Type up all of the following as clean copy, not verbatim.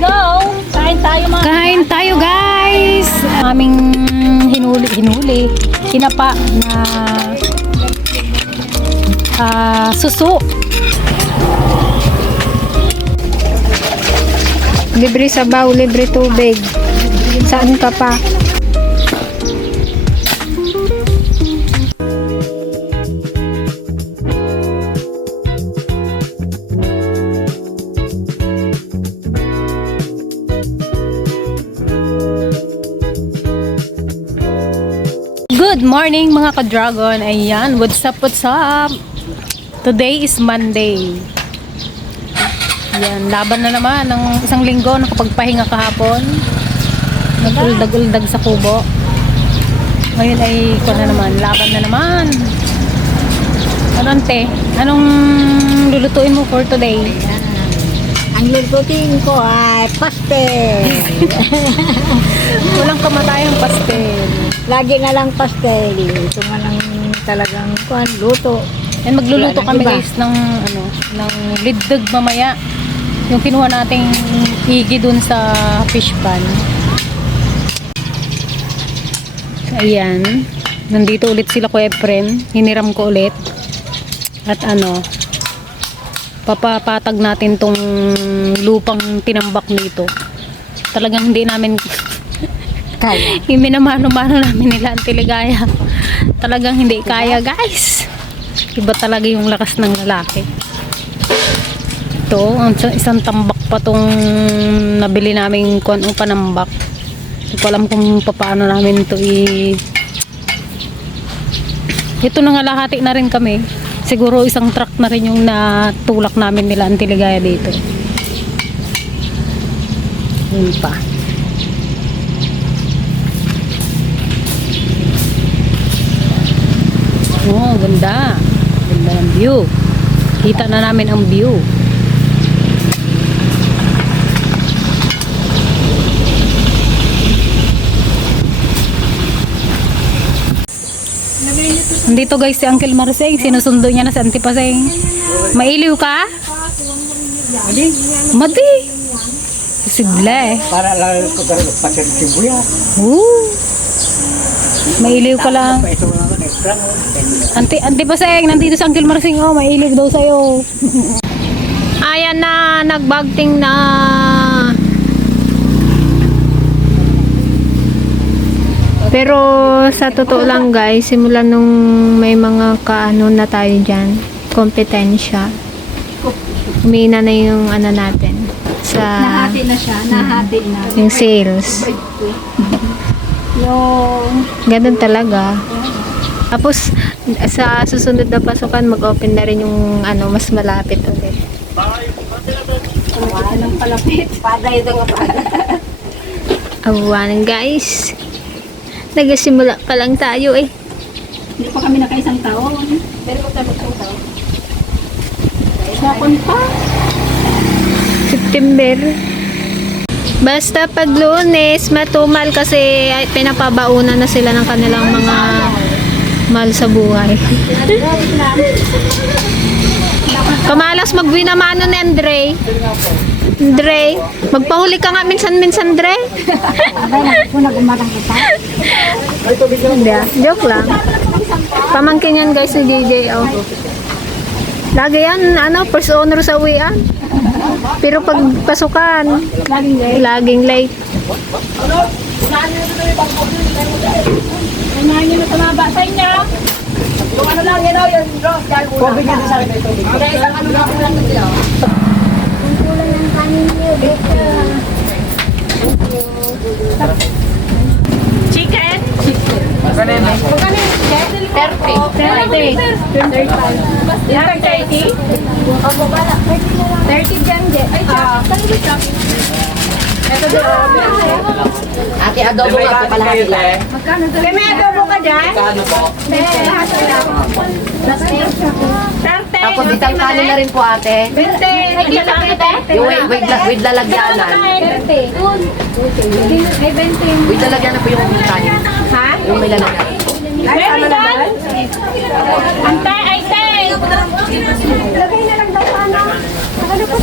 go! Kain tayo mga Kain tayo guys! Aming hinuli, kinapa na suso. Libre sabaw, libre tubig. Saan ka pa? Good morning mga ka-dragon. Ayan, what's up, what's up? Today is Monday. Ayan, laban na naman ng isang linggo. Nakapagpahinga kahapon. Naguldag-uldag sa kubo. Ngayon ay na naman, laban na naman. Ano ante? Anong lulutuin mo for today? Ang lulutuin ko ay pastel. Walang kamatayang pastel. Lagi na lang pastel. Ito nga lang talagang luto. And magluluto Wala nang kami iba. guys ng liddag mamaya. Yung kinuha nating higi dun sa fish pan. Ayan. Nandito ulit sila Kuya Efren. Hiniram ko ulit. At papapatag natin tong lupang tinambak nito. Talagang hindi namin Kaya. minamano-mano namin nila ang Tiligaya. Talagang hindi kaya guys. Iba talaga yung lakas ng lalaki. Ito, isang tambak pa tong nabili namin panambak. Hindi ko alam kung paano namin ito ito nangalahati na rin kami. Siguro isang truck na rin yung natulak namin nila ang Tiligaya dito. Yun pa. Oh, ganda. Ganda ng view. Kita na namin ang view. Nandito guys si Uncle Marceng. Sinusundo niya na si Auntie Paseng. Mailiw ka? Mati. Sigla eh. Para lang ko talaga pasyent si Buya. Mailiw ka lang. Ito lang ang extra. Auntie Paseng, nandito si Uncle Marceng. Oh, mailiw daw sa'yo. Ayan na, nagbagting na. Pero sa totoo lang guys, simula nung may mga kaano na tayo dyan, kompetensya, umina na yung natin sa Nahati na siya. Nahati na. yung sales. Ganun talaga. Tapos sa susunod na pasukan, mag-open na rin yung mas malapit ulit. Anong palapit? Paday ito nga pala. Awanan guys. Nagasimula pa lang tayo eh. Hindi pa kami nakaisang taon. Pero kung tayo isang taon. Sakon pa. September. Basta pag Lunes, matumal kasi pinapabaunan na sila ng kanilang mga mahal sa buhay. Kamalas magwinamano ni Andre. Andre, magpahuli ka nga minsan-minsan, Andre. Una gumarang kita. Hindi joke lang. Pamangkin yan guys ni JJ. Oh. Lagi yan, first owner sa uwian. Pero pag pasukan, laging late. Kanya nyo na tumaba sa inyo. Kung ano lang yun, yung drop, dahil muna. Tubig yan sa akin. Tubig. Kaya isang ano lang nila. Ang kulang ng kanin nyo, dito. Chicken? Magkano yun? 30. 30. 30 dyan, Jet. Ay, Chop. Ito doon. Ate, adobo nga po kalahati lang. Magkano doon? May adobo ka dyan? Ano po? Lahat lang. 30. Tapos ditang kanin na rin po ate. 20. Hindi lang kita. Yung with lalagyanan. 30. Ay, 20. With lalagyanan po yung kanin. Ha? Yung may lalagyan. Ay, ano naman? Antay, ay, tay! Lagay na lang daw sana. Ano po,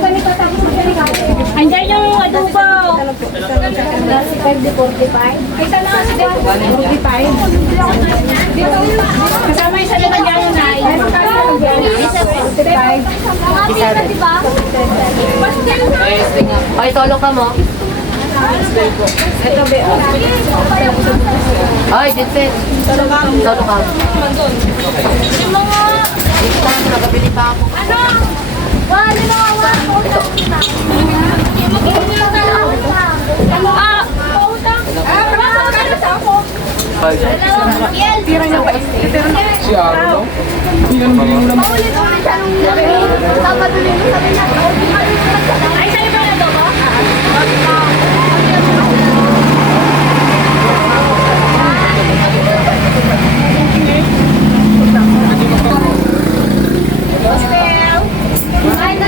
ganito tapos magaling. Andiyan yung di 45. Isa lang kasi 45. Kasama isa lang ang gano'n na. Isa 45. Isa rin. Diba? Okay, solo ka mo. Ito be. Ay, Jensen. Solo ka. Yung mga... Dito tayo, nagabili pa ako. Ano? Wala na nga. Si Aro, no? Paulit-ulit siya nung Sabado nito sabi na. Ay, sa'yo ba na daw ba?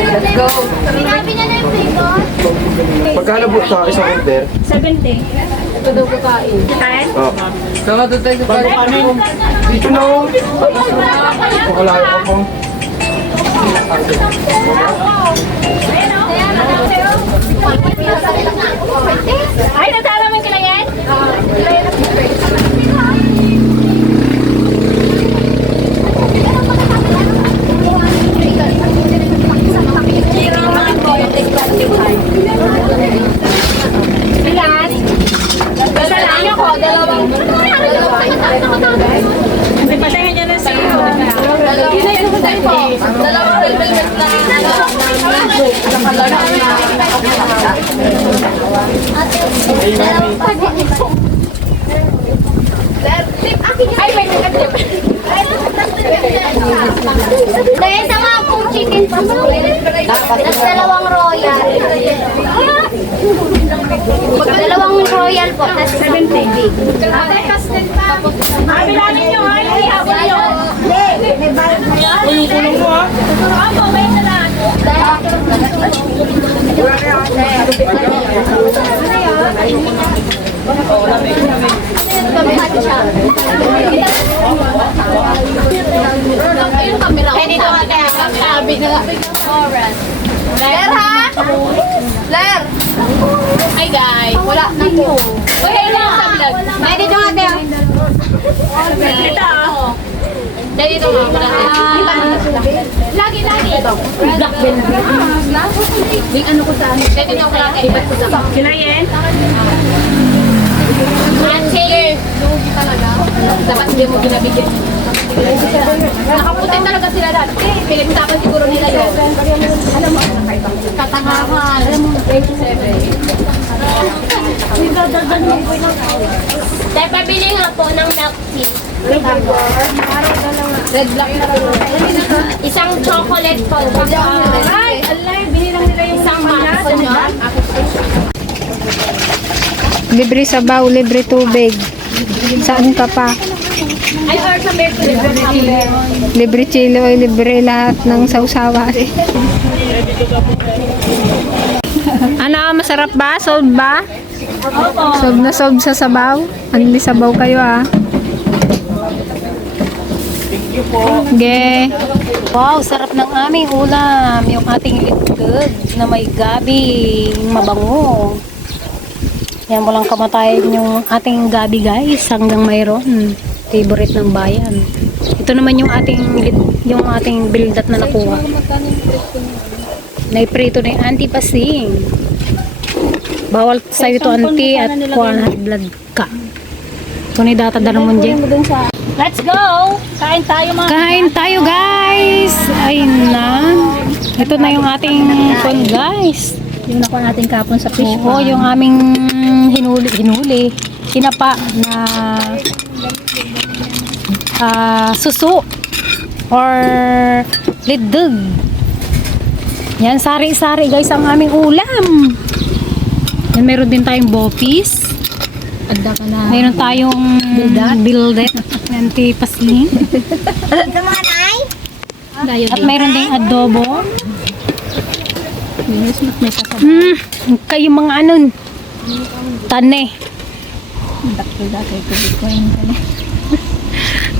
Let's go. Sinabi niya na yung bacon. Pagkano po sa isang order? 70. Ito daw kakain. Oh. Saka doon tayo sa pagkain. Dito na ako. Pakalayo ko po. Ay, natalaman ka na yan? Ilan? Basta lang ako, dalawang patayin niya na siya. Dalawang velvet na. Ay, may nagkatip. Dahil sa mga pong chicken tapos dalawang royal. Dalawang royal po, tapos 70. Bilangin nyo, ay, ihabol nyo. May bayad na yan. Yung kulong mo ha? Opo, may nalaan. Kaya dito ka kaya sabi na nga. Blair ha? Blair! Hi guys. Wala na po. Uy, hey na! Ay, dito nga tayo. Ito. Dahil dito nga. Lagi. Black belt. Ding ano ko sa ano. Dito nga wala kay iba't ko sa. Kinayin? Sige. Lugi talaga. Dapat hindi mo ginabigyan. Nakaputin talaga sila dati. Pinagtapan siguro nila yun. Alam mo, katangahan. Alam mo, 27. Tayo pabili nga po ng milk tea. Red black na rin. Isang chocolate po. Ay, alay, binilang nila yung isang baso nyo. Libre sabaw, libre tubig. Saan ka pa? Ay, or sa Mercury. Libre chilo, libre lahat ng sausawan. Ano, masarap ba? Sold ba? Sold na sold sa sabaw? Anli sabaw kayo ah. Okay. Wow, sarap ng aming ulam. Yung ating litgod na may gabi, mabango. Yan, walang kamatayan yung ating gabi guys, hanggang mayroon. Favorite ng bayan. Ito naman yung ating bildat na nakuha. Naiprito na yung anti-pasing. Bawal sa'yo ito anti at kuha na blood ka. Ito ni data dalamon dyan. Let's go! Kain tayo mga. Kain tayo guys! Ayun na. Ito na yung ating kon guys. Yung nakuha natin kapon sa fish Oo, yung aming hinuli. Kinapa na suso or lidog. Yan, sari-sari guys ang aming ulam. Yan, meron din tayong bopis. Adda ka na. Meron tayong bildet. Anti-pasing. Ito mga nay? At mayroon ding adobo. Kayo mga anon. Tane.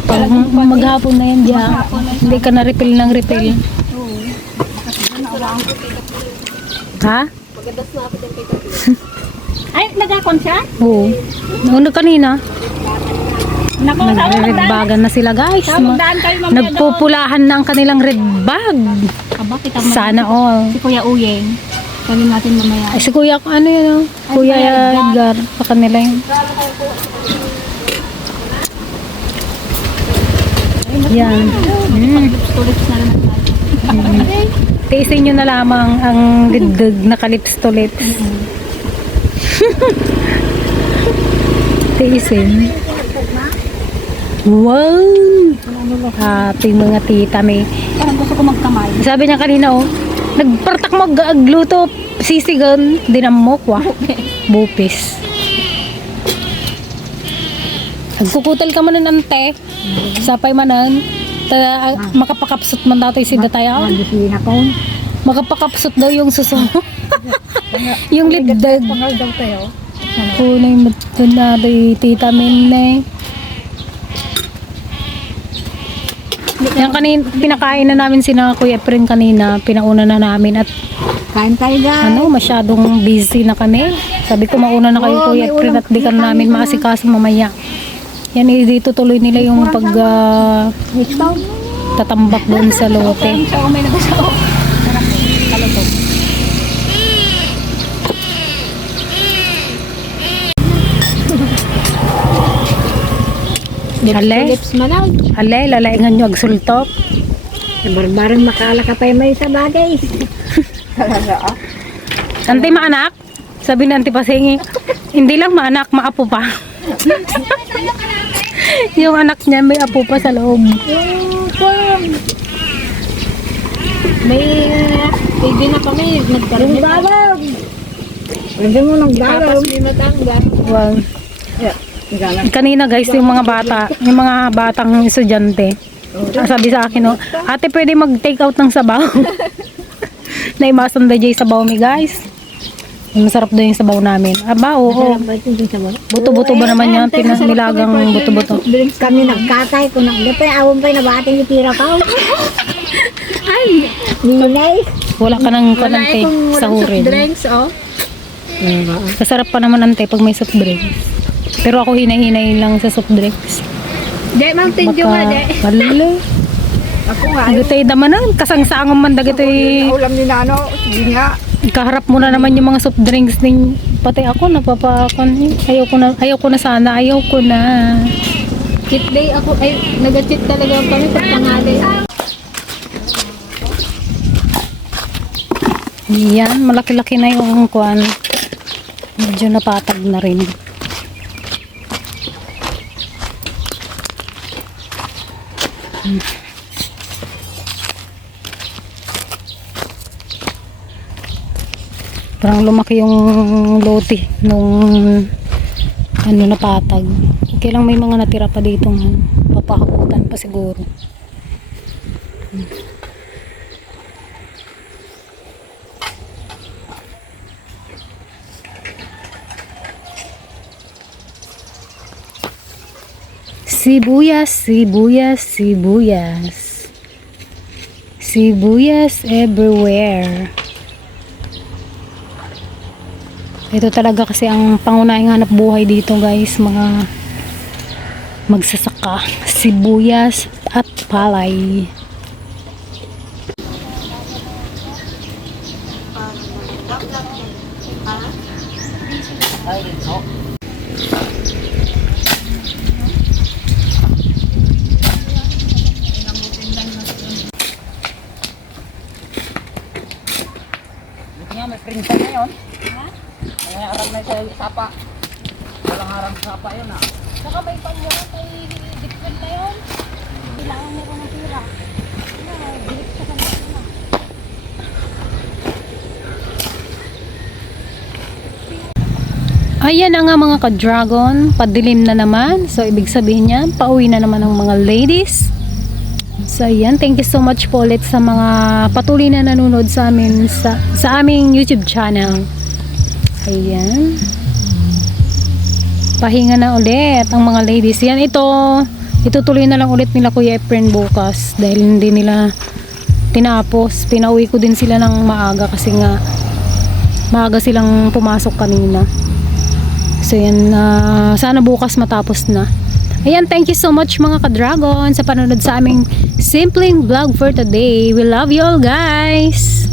Parang maghapon na yan dyan. Hindi ka na refill ng refill. Ha? Ay, nagakon siya? Oo. Noon kanina. Naku, Nagre-red bagan na sila guys. Magdaan kayo mamaya doon. Nagpupulahan na ang kanilang red bag. Aba, kita mo. Sana all. Si Kuya Uyeng. Sabi natin mamaya. Ay, si Kuya, ano yun? Kuya Edgar. Sa kanila yun. Yan. Tulips na naman tayo. Tiisin nyo na lamang ang digdig na kalips to lips. Tiisin. Wow! Ating mga tita may. Parang gusto ko magkamay. Sabi niya kanina oh, nagpartak mag-agluto sisigan, dinamok wa. Bupis. Nagkukutal ka man ng ante. Sapay manan. Makapakapsot man datoy si Dataya. Makapakapsot daw yung suso. Yung libdag. Pangal daw tayo. Punay mo na tita Minne. Yan kanina, pinakain na namin si na Kuya Efren kanina, pinauna na namin at Kain tayo guys. masyadong busy na kami. Sabi ko mauna na kayo Kuya Efren at di ka na namin maasikaso mamaya. Yan dito tuloy nila yung pag tatambak doon sa lote. Sa umay na gusto. Sarap. Kalutog. Ale, Tulips manag. lalaingan nyo agsultop. Barbarang makala ka pa yung may sa bagay. Antay maanak? Sabi na Auntie Pasingi, hindi lang maanak, maapo pa. Yung anak niya may apo pa sa loob. May hindi na kami nagkaroon. Yung bawag. Hindi mo nang bawag. Tapos may matangga. Wow. Kanina guys, yung mga batang estudyante, sabi sa akin, oh, ate pwede mag-take out ng sabaw. Naimasan da jay sabaw mi guys. Masarap daw yung sabaw namin. Aba, oo. Buto-buto ba naman yan? Nilagang buto-buto. Kami nagkatay ko nang dapay awon pa nabati ni tira pa. Ay, ninay. Wala ka ng kanante sa hurin. Drinks oh. Masarap pa naman ante pag may soft drinks. Pero ako hinay-hinay lang sa soft drinks. Jay Mountain Dew nga jay. Wala. Ako nga. Dagitoy damanan. Kasangsangan man dagitoy. Ulam ni Nano, hindi nga. Kaharap mo na naman yung mga soft drinks din. Pati ako napapakon. Ayaw ko na sana. Ayaw ko na. Cheat day ako. Ay, nag-cheat talaga kami pag tangali. Yan. Malaki-laki na yung kuan. Medyo napatag na rin. Parang lumaki yung lote nung napatag. Okay lang may mga natira pa dito. Papahakutan pa siguro. Sibuyas, sibuyas, sibuyas. Sibuyas everywhere. Ito talaga kasi ang pangunahing hanap buhay dito guys, mga magsasaka, sibuyas at palay. May prinsa na yun. May harap na sa sapa. Walang harap sa sapa yun ah. Saka may panyawa kay Dikpan na yun. Kailangan mo ng tira. Ayan na nga mga ka-dragon, padilim na naman. So ibig sabihin niya, pauwi na naman ang mga ladies. So ayan, thank you so much po ulit sa mga patuloy na nanonood sa amin sa aming YouTube channel. Ayan. Pahinga na ulit ang mga ladies. Yan, itutuloy na lang ulit nila Kuya Efren bukas dahil hindi nila tinapos. Pinauwi ko din sila ng maaga kasi nga maaga silang pumasok kanina. So yan, sana bukas matapos na. Ayan, thank you so much mga ka-dragon sa panonood sa aming simpleng vlog for today. We love you all guys!